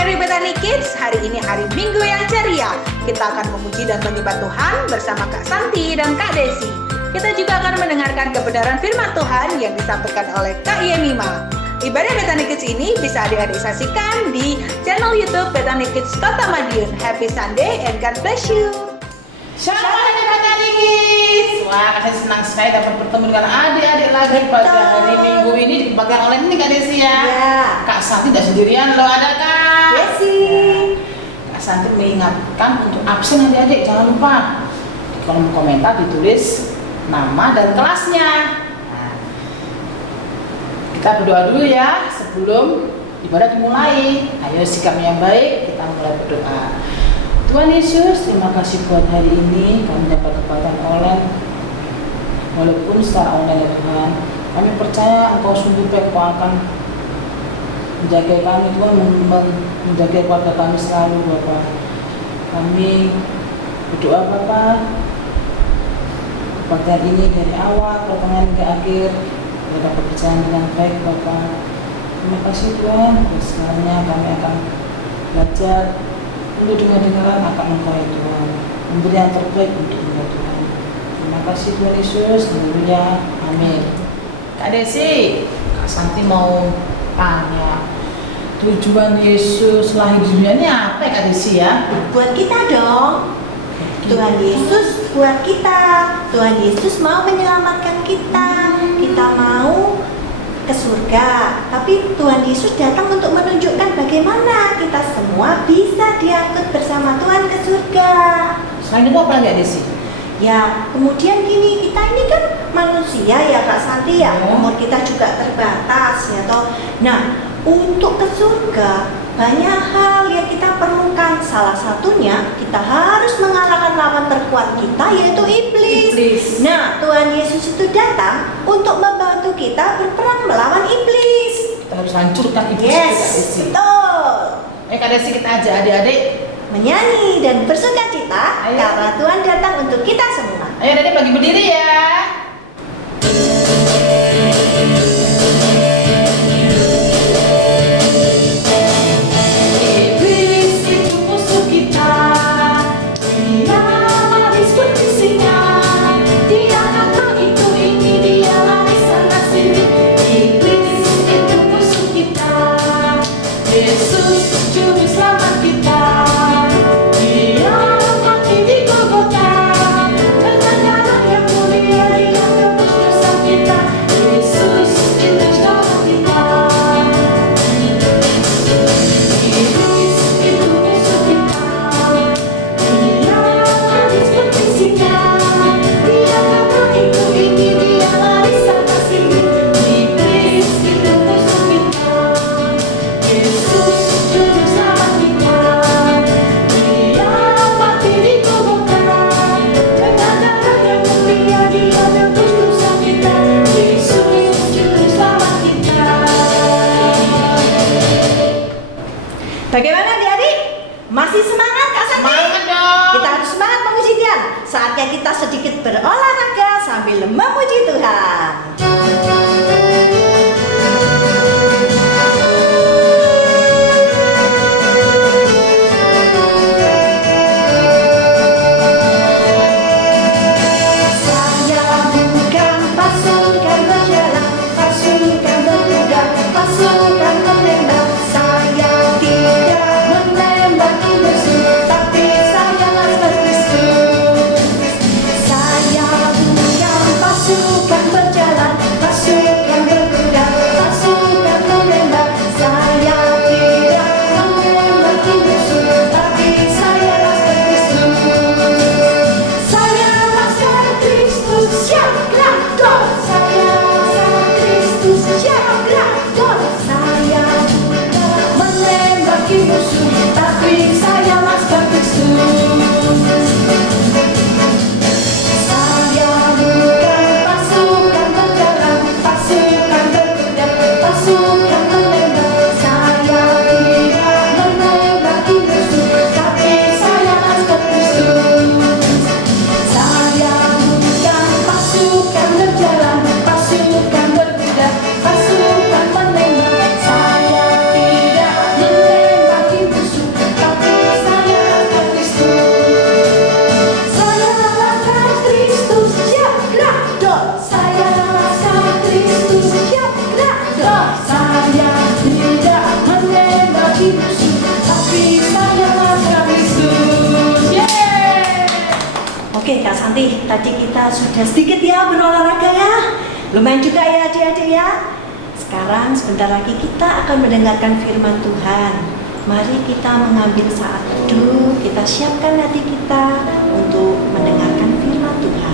Carry Bethany Kids, hari ini hari Minggu yang ceria. Kita akan memuji dan menyembah Tuhan bersama Kak Santi dan Kak Desi. Kita juga akan mendengarkan kebenaran firman Tuhan yang disampaikan oleh Kak Yemima. Ibadah Bethany Kids ini bisa adik-adik saksikan di channel YouTube Bethany Kids Kota Madiun. Happy Sunday and God bless you. Shalom Bethany Kids. Wah, saya senang sekali dapat bertemu dengan adik-adik lagi pada hari Minggu ini di bagian online ini Kak Desi ya. Kak Santi tidak sendirian loh, ada Kak Desi. Kak Santi mengingatkan untuk absen adik-adik, jangan lupa di kolom komentar ditulis nama dan kelasnya. Nah, kita berdoa dulu ya sebelum ibadah dimulai. Ayo sikapnya yang baik, kita mulai berdoa. Tuhan Yesus, terima kasih buat hari ini kami dapat kesempatan online, walaupun secara online ya Tuhan. Kami percaya Engkau sungguh baik, Engkau akan menjaga kami Tuhan, menjaga keluarga kami selalu Bapak. Kami berdoa Bapak, pada ini dari awal pertengahan hingga akhir kita dapat berjalan dengan baik Bapak. Terima kasih Tuhan. Sekarangnya kami akan belajar untuk dengar-dengaran akan Engkau ya Tuhan, memberi yang terbaik untuk Engkau Tuhan. Terima kasih Tuhan Yesus, haleluya, amin. Kak Desi, Kak Santi mau tanya, tujuan Yesus lahir di dunia ini apa ya Kak Desi ya? Buat kita dong. Tuhan Yesus buat kita. Tuhan Yesus mau menyelamatkan kita. Kita mau ke surga, tapi Tuhan Yesus datang untuk menunjukkan bagaimana kita semua bisa diangkut bersama Tuhan ke surga. Selain itu apa lagi Desi? Ya, kemudian gini, kita ini kan manusia ya Kak Santi ya, umur kita juga terbatas ya toh. Nah, untuk ke surga banyak hal yang kita perlukan. Salah satunya kita harus mengalahkan lawan terkuat kita, yaitu iblis. Nah, Tuhan Yesus itu datang untuk membantu kita berperang melawan iblis. Kita harus hancurkan iblis. Yes, Kak Desi. betul. Kak Desi, kita ajak adik-adik Menyanyi dan bersuka cita karena Tuhan datang untuk kita semua. Ayo adik bagi berdiri ya. Bagaimana adik-adik? Masih semangat Kak Santi? Semangat dong. Kita harus semangat memuji Tuhan. Saatnya kita sedikit berolahraga sambil memuji Tuhan. Saya bukan pasukan berjalan, pasukan berkuda, pasukan menembak. Saya tidak menembaki musuh, tapi saya laskar Kristus. Saya bukan pasukan berjalan, pasukan Santi, tadi kita sudah sedikit ya berolahraga ya. Lumayan juga ya adik-adik ya. Sekarang sebentar lagi kita akan mendengarkan firman Tuhan. Mari kita mengambil saat teduh, kita siapkan hati kita untuk mendengarkan firman Tuhan.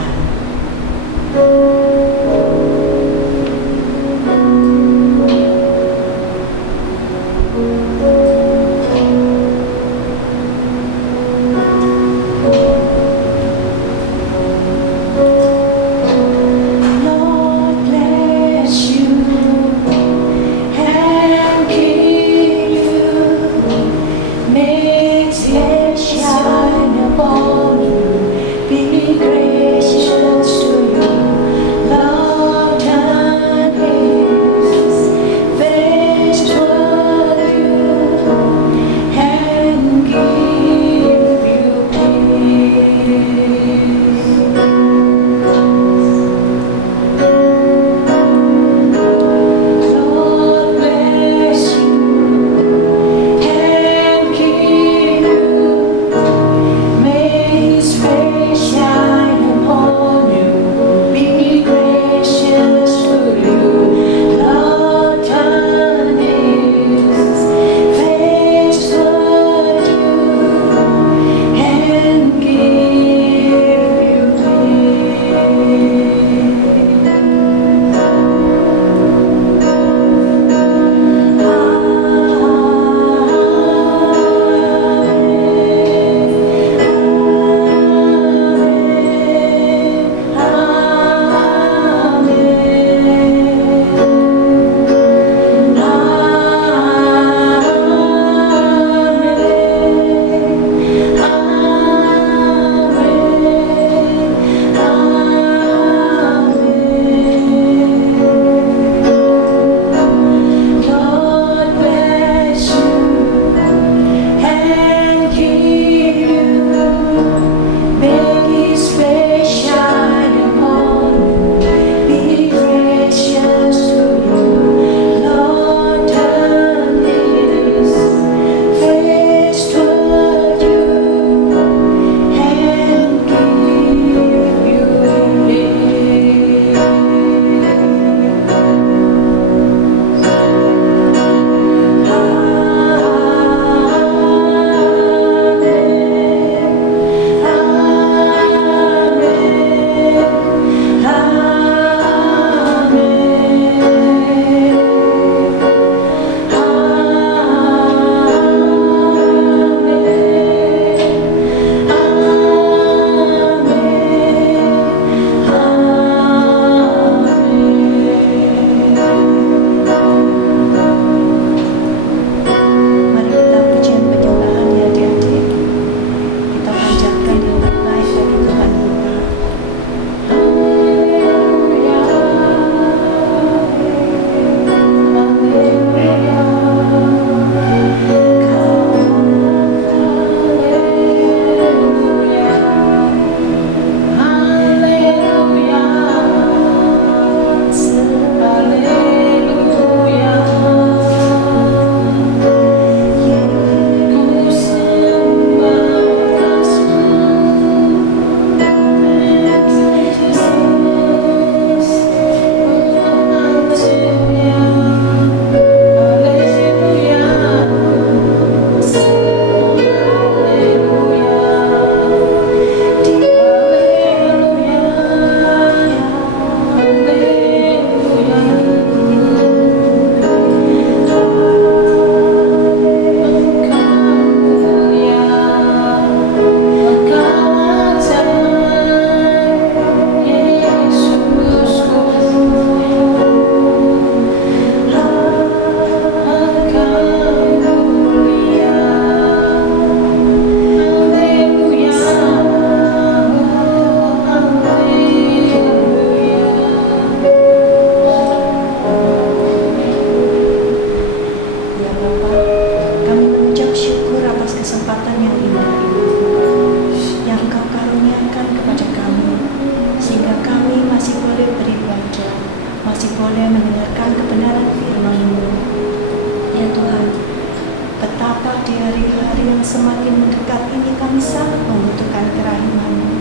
hari-hari yang semakin mendekat ini kami sangat membutuhkan kerahiman-Mu.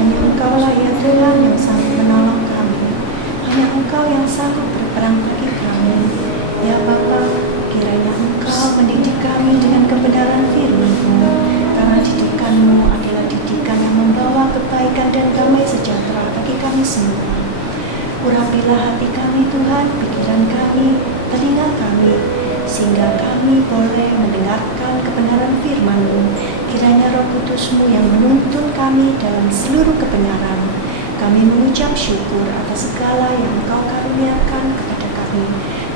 Hanya Engkaulah ya Tuhan yang sanggup menolong kami. Hanya Engkau yang sanggup berperang bagi kami. Ya Bapa, kiranya Engkau mendidik kami dengan kebenaran firman-Mu, karena didikan-Mu adalah didikan yang membawa kebaikan dan damai sejahtera bagi kami semua. Urapilah hati kami Tuhan, pikiran kami, telinga kami, sehingga kami boleh mendengarkan kebenaran firman-Mu. Kiranya Roh Kudus-Mu yang menuntun kami dalam seluruh kebenaran. Kami mengucap syukur atas segala yang Engkau karuniakan kepada kami.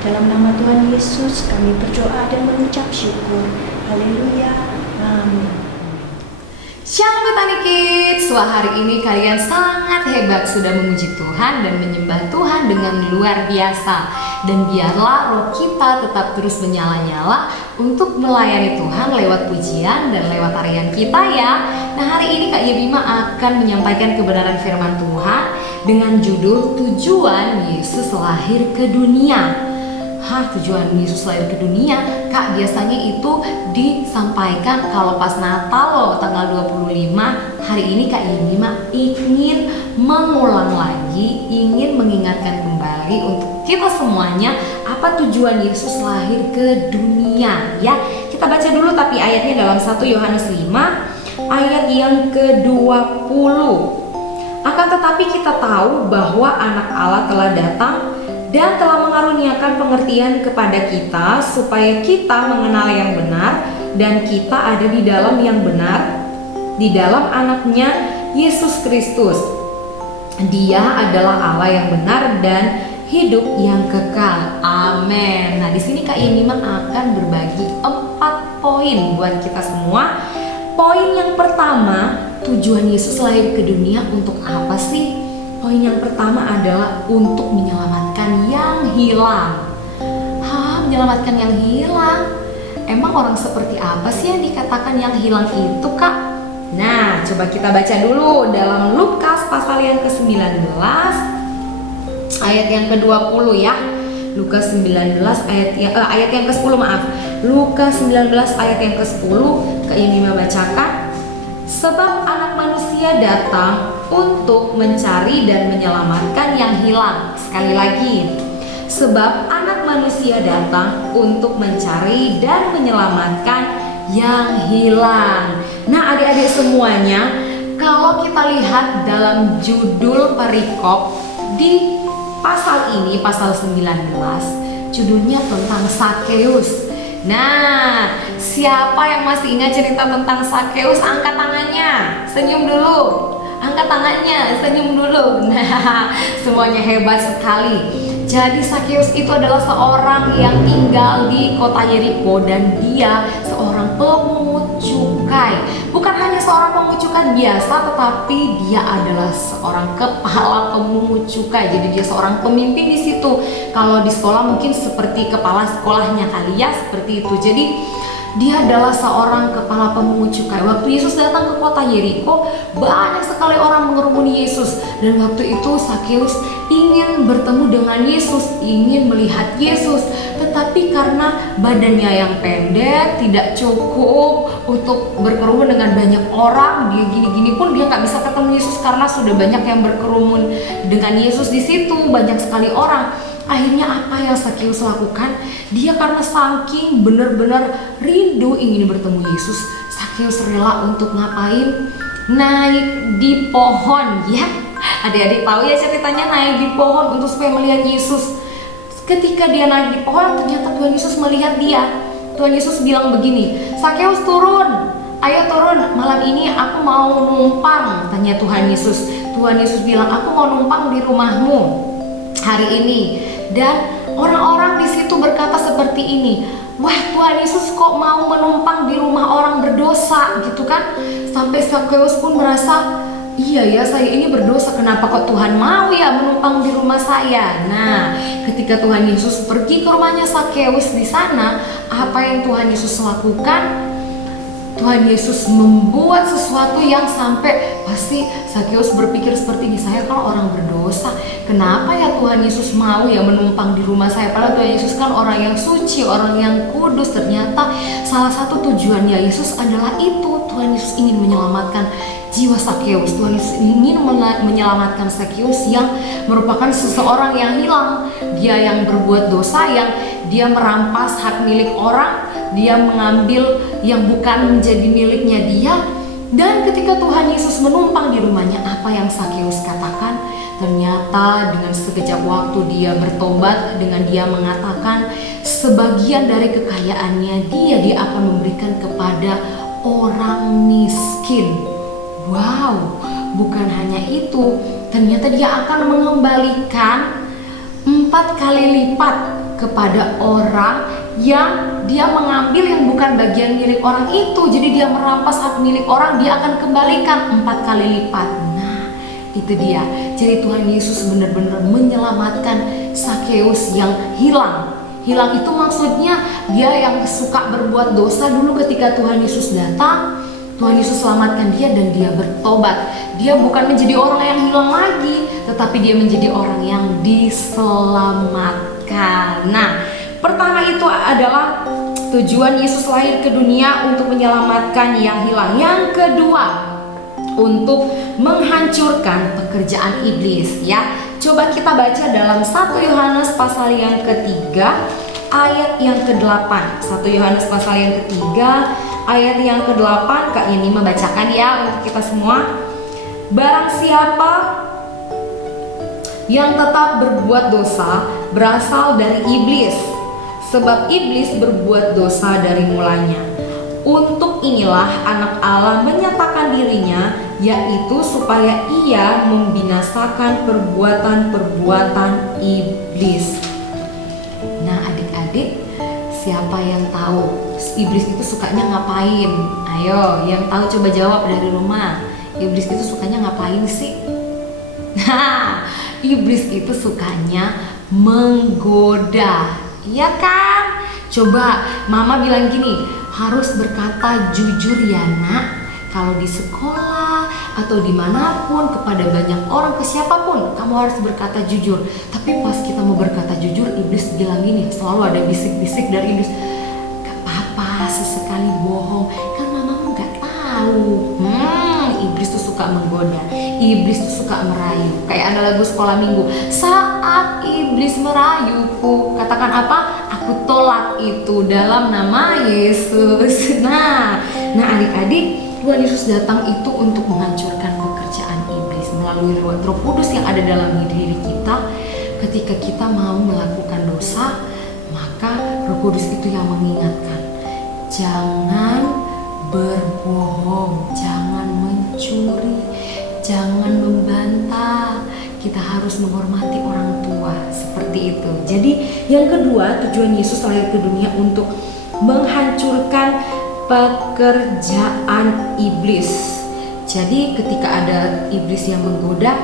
Dalam nama Tuhan Yesus kami berdoa dan mengucap syukur. Haleluya. Amin. Shalom Bethany Kids, wah hari ini kalian sangat hebat sudah memuji Tuhan dan menyembah Tuhan dengan luar biasa. Dan biarlah roh kita tetap terus menyala-nyala untuk melayani Tuhan lewat pujian dan lewat tarian kita ya. Nah hari ini Kak Yebima akan menyampaikan kebenaran firman Tuhan dengan judul Tujuan Yesus Lahir ke Dunia. Tujuan Yesus lahir ke dunia, Kak, biasanya itu disampaikan kalau pas Natal loh, tanggal 25. Hari ini Kak Yebima ingin mengulang lagi, ingin mengingatkan kembali untuk kita semuanya apa tujuan Yesus lahir ke dunia ya. Kita baca dulu tapi ayatnya dalam 1 Yohanes 5 ayat yang ke-20. Akan tetapi kita tahu bahwa anak Allah telah datang dan telah mengaruniakan pengertian kepada kita supaya kita mengenal yang benar dan kita ada di dalam yang benar, di dalam anaknya Yesus Kristus. Dia adalah Allah yang benar dan hidup yang kekal. Amin. Nah, di sini Kak Yebima akan berbagi 4 poin buat kita semua. Poin yang pertama, tujuan Yesus lahir ke dunia untuk apa sih? Poin yang pertama adalah untuk menyelamatkan yang hilang. Menyelamatkan yang hilang. Emang orang seperti apa sih yang dikatakan yang hilang itu, Kak? Nah, coba kita baca dulu dalam Lukas pasal yang ke-19 ayat yang ke-20 ya. Lukas 19 ayat yang ke-10 maaf. Lukas 19 ayat yang ke-10 Kak Yebima bacakan. Sebab anak manusia datang untuk mencari dan menyelamatkan yang hilang. Sekali lagi, sebab anak manusia datang untuk mencari dan menyelamatkan yang hilang. Nah adik-adik semuanya, kalau kita lihat dalam judul perikop di pasal ini, pasal 19, judulnya tentang Sakeus. Nah, siapa yang masih ingat cerita tentang Sakeus? Angkat tangannya, senyum dulu. Angkat tangannya, senyum dulu. Nah, semuanya hebat sekali. Jadi Sakeus itu adalah seorang yang tinggal di kota Yeriko dan dia seorang pemungut cukai. Bukan hanya seorang pemungut cukai biasa, tetapi dia adalah seorang kepala pemungut cukai. Jadi dia seorang pemimpin di situ. Kalau di sekolah mungkin seperti kepala sekolahnya kali ya, seperti itu. Jadi dia adalah seorang kepala pemungut cukai. Waktu Yesus datang ke kota Yeriko, banyak sekali orang mengerumuni Yesus. Dan waktu itu Sakeus ingin bertemu dengan Yesus, ingin melihat Yesus. Tetapi karena badannya yang pendek, tidak cukup untuk berkerumun dengan banyak orang. Dia gini-gini pun dia nggak bisa ketemu Yesus karena sudah banyak yang berkerumun dengan Yesus di situ, banyak sekali orang. Akhirnya apa yang Sakeus lakukan? Dia karena saking benar-benar rindu ingin bertemu Yesus, Sakeus rela untuk ngapain? Naik di pohon ya. Adik-adik tahu ya ceritanya, naik di pohon untuk supaya melihat Yesus. Ketika dia naik di pohon, ternyata Tuhan Yesus melihat dia. Tuhan Yesus bilang begini, Sakeus turun, ayo turun, malam ini aku mau numpang. Tanya Tuhan Yesus. Tuhan Yesus bilang, aku mau numpang di rumahmu hari ini. Dan orang-orang di situ berkata seperti ini, wah Tuhan Yesus kok mau menumpang di rumah orang berdosa gitu kan? Sampai Sakeus pun merasa, iya ya saya ini berdosa, kenapa kok Tuhan mau ya menumpang di rumah saya? Nah ketika Tuhan Yesus pergi ke rumahnya Sakeus di sana, apa yang Tuhan Yesus lakukan? Tuhan Yesus membuat sesuatu yang sampai pasti Sakeus berpikir seperti ini, saya kalau orang berdosa, kenapa ya Tuhan Yesus mau ya menumpang di rumah saya? Padahal Tuhan Yesus kan orang yang suci, orang yang kudus. Ternyata salah satu tujuannya Yesus adalah itu, Tuhan Yesus ingin menyelamatkan jiwa Sakeus. Tuhan Yesus ingin menyelamatkan Sakeus yang merupakan seseorang yang hilang. Dia yang berbuat dosa, yang dia merampas hak milik orang, dia mengambil yang bukan menjadi miliknya dia. Dan ketika Tuhan Yesus menumpang di rumahnya, apa yang Sakeus katakan? Ternyata dengan sekejap waktu dia bertobat, dengan dia mengatakan sebagian dari kekayaannya dia akan memberikan kepada orang miskin. Wow, bukan hanya itu, ternyata dia akan mengembalikan 4 kali lipat kepada orang yang dia mengambil yang bukan bagian milik orang itu. Jadi dia merampas hak milik orang, dia akan kembalikan 4 kali lipat. Nah, itu dia. Jadi Tuhan Yesus benar-benar menyelamatkan Sakeus yang hilang. Hilang itu maksudnya dia yang suka berbuat dosa dulu. Ketika Tuhan Yesus datang, Tuhan Yesus selamatkan dia dan dia bertobat. Dia bukan menjadi orang yang hilang lagi, tetapi dia menjadi orang yang diselamatkan. Nah, pertama itu adalah tujuan Yesus lahir ke dunia untuk menyelamatkan yang hilang. Yang kedua, untuk menghancurkan pekerjaan iblis, ya. Coba kita baca dalam 1 Yohanes pasal yang ketiga ayat yang ke-8. 1 Yohanes pasal yang ketiga ayat yang ke-8, Kak Yeni membacakan ya untuk kita semua. Barang siapa yang tetap berbuat dosa berasal dari iblis, sebab iblis berbuat dosa dari mulanya. Untuk inilah anak Allah menyatakan dirinya, yaitu supaya ia membinasakan perbuatan-perbuatan iblis. Nah, adik-adik, siapa yang tahu iblis itu sukanya ngapain? Ayo, yang tahu coba jawab dari rumah. Iblis itu sukanya ngapain sih? Nah, iblis itu sukanya menggoda, iya kan? Coba mama bilang gini, harus berkata jujur ya nak. Kalau di sekolah atau dimanapun kepada banyak orang, ke siapapun kamu harus berkata jujur. Tapi pas kita mau berkata jujur, iblis bilang gini, selalu ada bisik-bisik dari iblis, gak apa-apa sesekali bohong, kan mamamu gak tahu. Iblis tuh suka menggoda, iblis tuh suka merayu. Kayak ada lagu sekolah minggu, saat iblis merayuku, katakan apa? Aku tolak itu dalam nama Yesus. Nah adik-adik, Tuhan Yesus datang itu untuk menghancurkan pekerjaan iblis melalui Roh Kudus yang ada dalam diri kita. Ketika kita mau melakukan dosa, maka Roh Kudus itu yang mengingatkan, jangan berbohong, jangan mencuri, jangan membantah. Kita harus menghormati orang tua, seperti itu. Jadi yang kedua, tujuan Yesus lahir ke dunia untuk menghancurkan pekerjaan iblis. Jadi ketika ada iblis yang menggoda,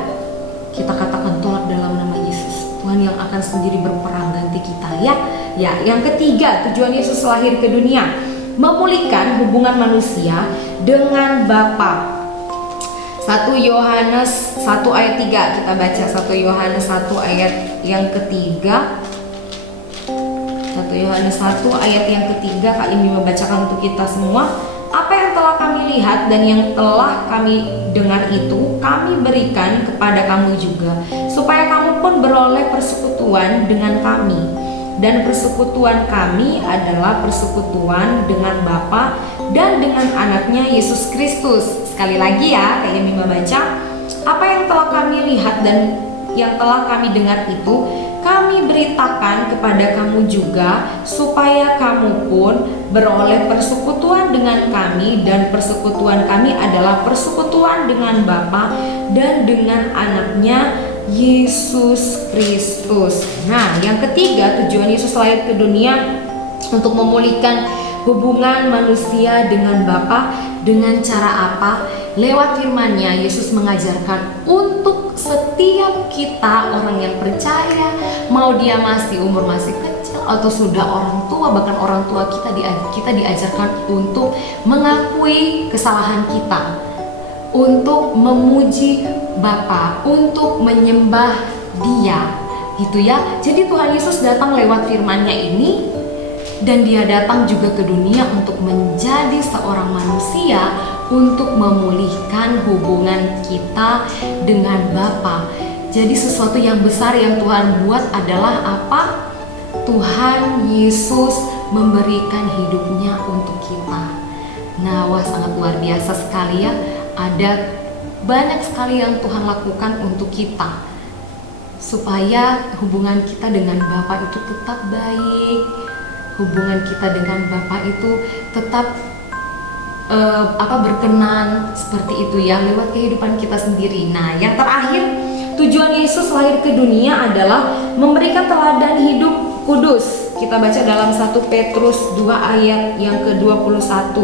kita katakan tolak dalam nama Yesus. Tuhan yang akan sendiri berperang ganti kita, ya. Ya, yang ketiga, tujuan Yesus lahir ke dunia memulihkan hubungan manusia dengan Bapa. 1 Yohanes 1 ayat 3, kita baca 1 Yohanes 1 ayat yang ketiga. 1 Yohanes 1 ayat yang ketiga, Kak Imi membacakan untuk kita semua. Apa yang telah kami lihat dan yang telah kami dengar itu kami berikan kepada kamu juga, supaya kamu pun beroleh persekutuan dengan kami. Dan persekutuan kami adalah persekutuan dengan Bapa dan dengan anaknya Yesus Kristus. Sekali lagi ya, kayak Mima baca, apa yang telah kami lihat dan yang telah kami dengar itu kami beritakan kepada kamu juga, supaya kamu pun beroleh persekutuan dengan kami. Dan persekutuan kami adalah persekutuan dengan Bapa dan dengan anaknya Yesus Kristus. Nah, yang ketiga, tujuan Yesus lahir ke dunia untuk memulihkan hubungan manusia dengan Bapa. Dengan cara apa? Lewat firman-Nya, Yesus mengajarkan untuk setiap kita orang yang percaya, mau dia masih kecil atau sudah orang tua, bahkan orang tua kita diajarkan untuk mengakui kesalahan kita, untuk memuji Bapa, untuk menyembah Dia, gitu ya. Jadi Tuhan Yesus datang lewat firman-Nya ini, dan Dia datang juga ke dunia untuk menjadi seorang manusia, untuk memulihkan hubungan kita dengan Bapa. Jadi sesuatu yang besar yang Tuhan buat adalah apa? Tuhan Yesus memberikan hidupnya untuk kita. Nah, wah, sangat luar biasa sekali ya. Ada banyak sekali yang Tuhan lakukan untuk kita, supaya hubungan kita dengan Bapa itu tetap baik. Hubungan kita dengan Bapa itu tetap berkenan, seperti itu ya, lewat kehidupan kita sendiri. Nah, yang terakhir, tujuan Yesus lahir ke dunia adalah memberikan teladan hidup kudus. Kita baca dalam 1 Petrus 2 ayat yang ke-21.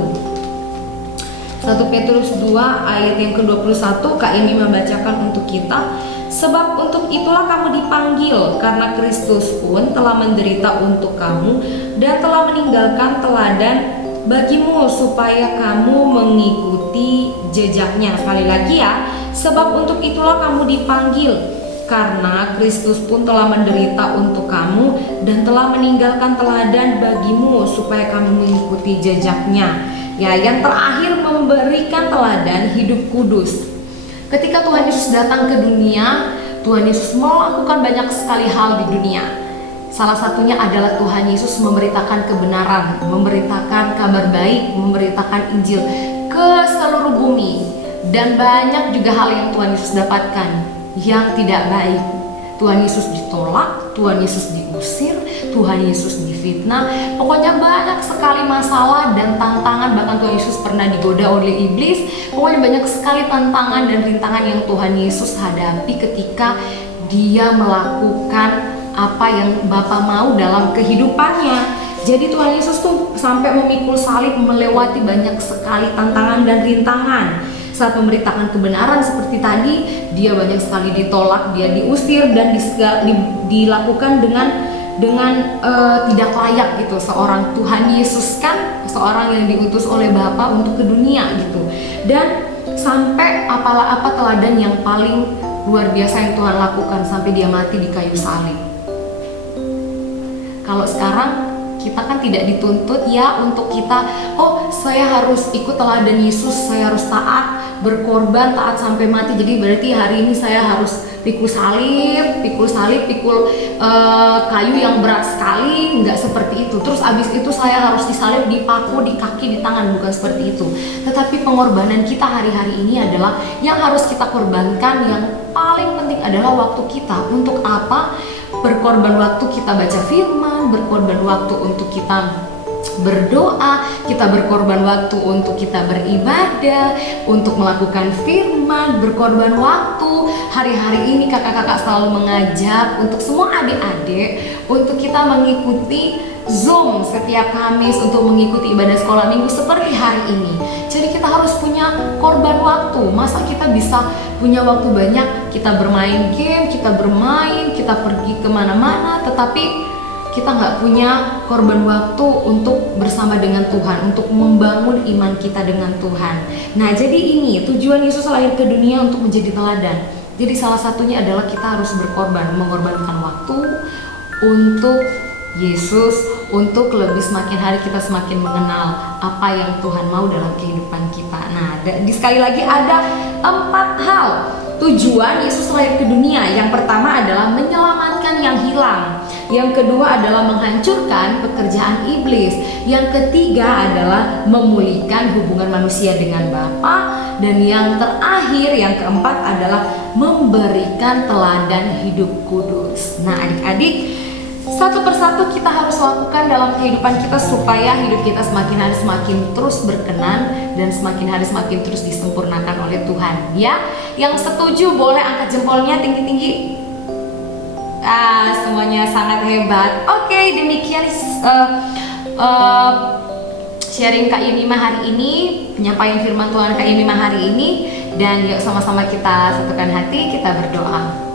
1 Petrus 2 ayat yang ke-21, Kak Emi membacakan untuk kita. Sebab untuk itulah kamu dipanggil, karena Kristus pun telah menderita untuk kamu dan telah meninggalkan teladan bagimu supaya kamu mengikuti jejaknya. Sekali lagi ya, sebab untuk itulah kamu dipanggil, karena Kristus pun telah menderita untuk kamu dan telah meninggalkan teladan bagimu supaya kamu mengikuti jejaknya. Ya, yang terakhir, memberikan teladan hidup kudus. Ketika Tuhan Yesus datang ke dunia, Tuhan Yesus melakukan banyak sekali hal di dunia. Salah satunya adalah Tuhan Yesus memberitakan kebenaran, memberitakan kabar baik, memberitakan Injil ke seluruh bumi. Dan banyak juga hal yang Tuhan Yesus dapatkan yang tidak baik. Tuhan Yesus ditolak, Tuhan Yesus diusir, Tuhan Yesus difitnah. Pokoknya banyak sekali masalah dan tantangan. Bahkan Tuhan Yesus pernah digoda oleh iblis. Pokoknya banyak sekali tantangan dan rintangan yang Tuhan Yesus hadapi ketika Dia melakukan apa yang Bapa mau dalam kehidupannya. Jadi Tuhan Yesus tuh sampai memikul salib, melewati banyak sekali tantangan dan rintangan. Saat memberitakan kebenaran seperti tadi, Dia banyak sekali ditolak, Dia diusir dan dilakukan dengan tidak layak gitu. Seorang Tuhan Yesus kan seorang yang diutus oleh Bapa untuk ke dunia gitu. Dan sampai apa teladan yang paling luar biasa yang Tuhan lakukan, sampai Dia mati di kayu salib. Kalau sekarang kita kan tidak dituntut ya untuk kita, oh saya harus ikut teladan Yesus, saya harus taat, berkorban, taat sampai mati. Jadi berarti hari ini saya harus pikul kayu yang berat sekali. Enggak seperti itu. Terus abis itu saya harus disalib, dipaku di kaki, di tangan. Bukan seperti itu. Tetapi pengorbanan kita hari-hari ini adalah yang harus kita korbankan. Yang paling penting adalah waktu kita. Untuk apa? Berkorban waktu kita baca firman, berkorban waktu untuk kita berdoa, kita berkorban waktu untuk kita beribadah, untuk melakukan firman, berkorban waktu. Hari-hari ini kakak-kakak selalu mengajak untuk semua adik-adik untuk kita mengikuti Zoom setiap Kamis untuk mengikuti ibadah sekolah minggu seperti hari ini. Jadi kita harus punya korban waktu. Masa kita bisa punya waktu banyak, kita bermain game, kita pergi kemana-mana, tetapi kita nggak punya korban waktu untuk bersama dengan Tuhan, untuk membangun iman kita dengan Tuhan. Nah, jadi ini tujuan Yesus lahir ke dunia untuk menjadi teladan. Jadi salah satunya adalah kita harus mengorbankan waktu untuk Yesus, untuk lebih semakin hari kita semakin mengenal apa yang Tuhan mau dalam kehidupan kita. Nah, sekali lagi ada 4 hal tujuan Yesus lahir ke dunia. Yang pertama adalah menyelamatkan yang hilang. Yang kedua adalah menghancurkan pekerjaan iblis. Yang ketiga adalah memulihkan hubungan manusia dengan Bapa. Dan yang terakhir, yang keempat adalah memberikan teladan hidup kudus. Nah, adik-adik, satu persatu kita harus lakukan dalam kehidupan kita supaya hidup kita semakin hari semakin terus berkenan dan semakin hari semakin terus disempurnakan oleh Tuhan. Ya, yang setuju boleh angkat jempolnya tinggi-tinggi. Semuanya sangat hebat. Oke, demikian sharing Kak Yunima hari ini, penyampaian firman Tuhan Kak Yunima hari ini. Dan yuk sama-sama kita satukan hati, kita berdoa.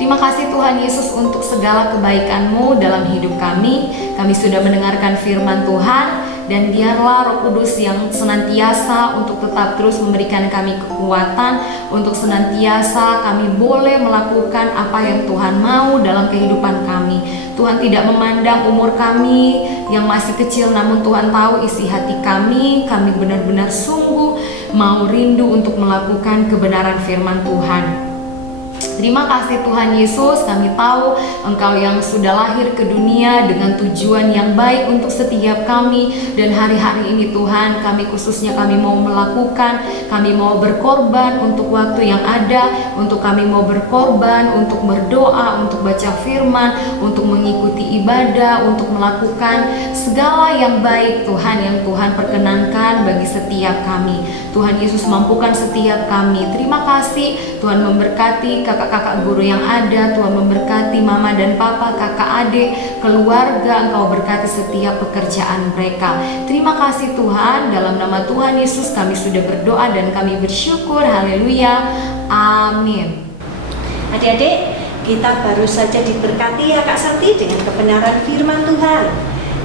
Terima kasih Tuhan Yesus untuk segala kebaikan-Mu dalam hidup kami. Kami sudah mendengarkan firman Tuhan. dan biarlah Roh Kudus yang senantiasa untuk tetap terus memberikan kami kekuatan untuk senantiasa kami boleh melakukan apa yang Tuhan mau dalam kehidupan kami. Tuhan tidak memandang umur kami yang masih kecil, namun Tuhan tahu isi hati kami benar-benar sungguh mau rindu untuk melakukan kebenaran firman Tuhan. Terima kasih Tuhan Yesus, kami tahu Engkau yang sudah lahir ke dunia dengan tujuan yang baik untuk setiap kami. Dan hari-hari ini Tuhan, kami khususnya kami mau melakukan, kami mau berkorban untuk waktu yang ada, untuk kami mau berkorban, untuk berdoa, untuk baca firman, untuk mengikuti ibadah, untuk melakukan segala yang baik Tuhan, yang Tuhan perkenankan bagi setiap kami. Tuhan Yesus mampukan setiap kami. Terima kasih Tuhan, memberkati kakak-kakak guru yang ada, Tuhan memberkati mama dan papa, kakak adik, keluarga, Engkau berkati setiap pekerjaan mereka. Terima kasih Tuhan, dalam nama Tuhan Yesus kami sudah berdoa dan kami bersyukur. Haleluya, amin. Adik-adik, kita baru saja diberkati ya Kak Santi dengan kebenaran firman Tuhan.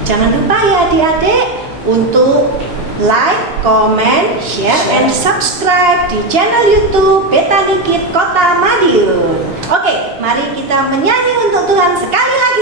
Jangan lupa ya adik-adik untuk like, comment, share, and subscribe di channel YouTube Betani Kid Kota Madiun. Oke, mari kita menyanyi untuk Tuhan sekali lagi.